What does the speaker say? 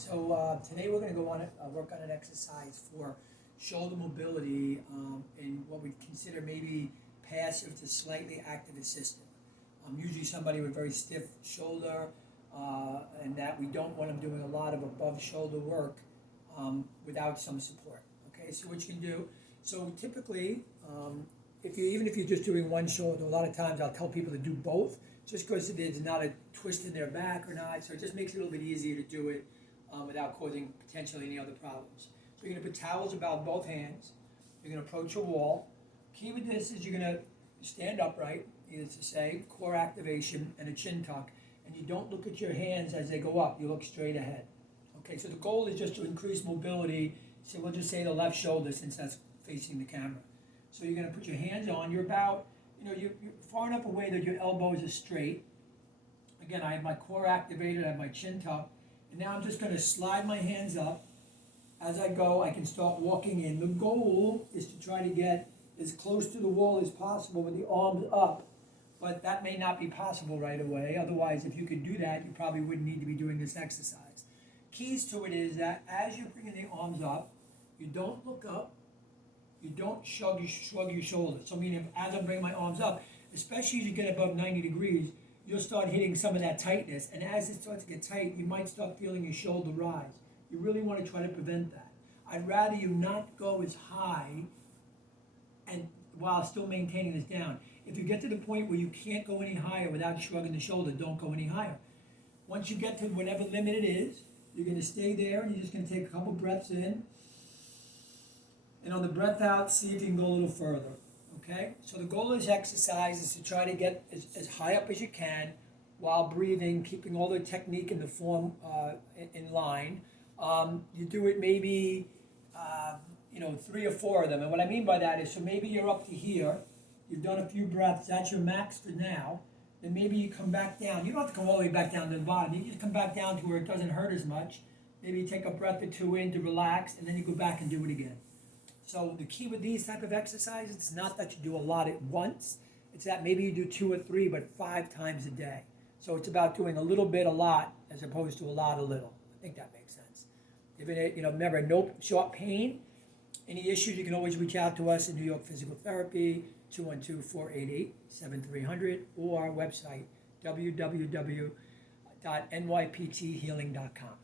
So today we're going to go on work on an exercise for shoulder mobility in what we consider maybe passive to slightly active assisted. Usually somebody with very stiff shoulder, and that we don't want them doing a lot of above shoulder work without some support. Okay, so what you can do. So typically, even if you're just doing one shoulder, a lot of times I'll tell people to do both, just because there's not a twist in their back or not. So it just makes it a little bit easier to do it without causing potentially any other problems. So you're going to put towels about both hands. You're going to approach a wall. Key with this is you're going to stand upright, either to say core activation and a chin tuck, and you don't look at your hands as they go up. You look straight ahead. Okay, so the goal is just to increase mobility. So we'll just say the left shoulder, since that's facing the camera. So you're going to put your hands on. You're about, you're far enough away that your elbows are straight. Again, I have my core activated. I have my chin tucked. And now I'm just going to slide my hands up. As I go, I can start walking in. The goal is to try to get as close to the wall as possible with the arms up, but that may not be possible right away. Otherwise, if you could do that, you probably wouldn't need to be doing this exercise. Keys to it is that as you're bringing the arms up, you don't look up, you don't shrug your shoulders. So meaning, as I bring my arms up, especially as you get above 90 degrees, you'll start hitting some of that tightness. And as it starts to get tight, you might start feeling your shoulder rise. You really want to try to prevent that. I'd rather you not go as high and while still maintaining this down. If you get to the point where you can't go any higher without shrugging the shoulder, don't go any higher. Once you get to whatever limit it is, you're going to stay there, and you're just going to take a couple breaths in. And on the breath out, see if you can go a little further. Okay? So the goal of this exercise is to try to get as high up as you can while breathing, keeping all the technique and the form in line. You do it maybe, 3 or 4 of them. And what I mean by that is, so maybe you're up to here, you've done a few breaths, that's your max for now. Then maybe you come back down. You don't have to come all the way back down to the bottom. You just come back down to where it doesn't hurt as much. Maybe you take a breath or 2 in to relax, and then you go back and do it again. So the key with these type of exercises, it's not that you do a lot at once. It's that maybe you do 2 or 3, but 5 times a day. So it's about doing a little bit a lot as opposed to a lot a little. I think that makes sense. Remember, no short pain. Any issues, you can always reach out to us in New York Physical Therapy, 212-488-7300, or our website, www.nypthealing.com.